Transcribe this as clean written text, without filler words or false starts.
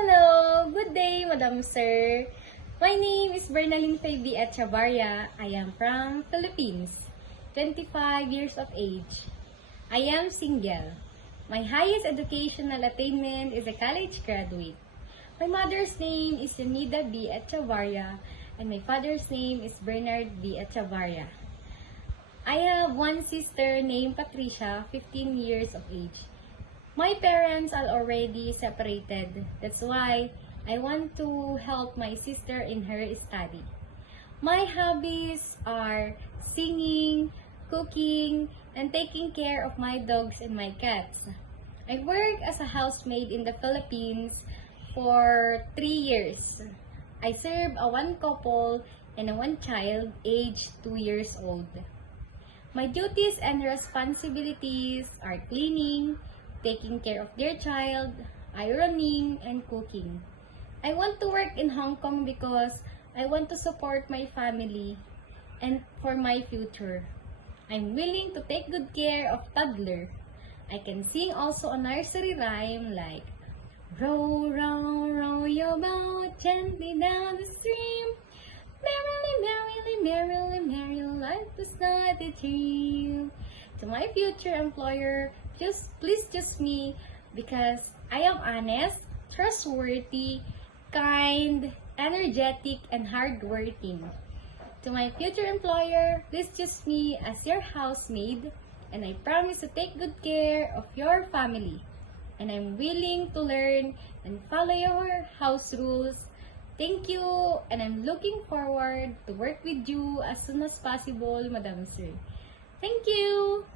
Hello! Good day, Madam Sir. My name is Bernaline Fabi Echavarria. I am from Philippines, 25 years of age. I am single. My highest educational attainment is a college graduate. My mother's name is Unida B. Echavarria and my father's name is Bernard B. Echavarria. I have one sister named Patricia, 15 years of age. My parents are already separated. That's why I want to help my sister in her study. My hobbies are singing, cooking, and taking care of my dogs and my cats. I work as a housemaid in the Philippines for 3 years. I serve a one couple and a one child aged 2 years old. My duties and responsibilities are cleaning, taking care of their child, ironing, and cooking. I want to work in Hong Kong because I want to support my family and for my future. I'm willing to take good care of toddler. I can sing also a nursery rhyme like row, row, row your boat gently down the stream. Merrily, merrily, merrily, merrily, life is not a dream. To my future employer, please choose me because I am honest, trustworthy, kind, energetic, and hardworking. To my future employer, please choose me as your housemaid, and I promise to take good care of your family. And I'm willing to learn and follow your house rules. Thank you, and I'm looking forward to work with you as soon as possible, Madam Sir. Thank you!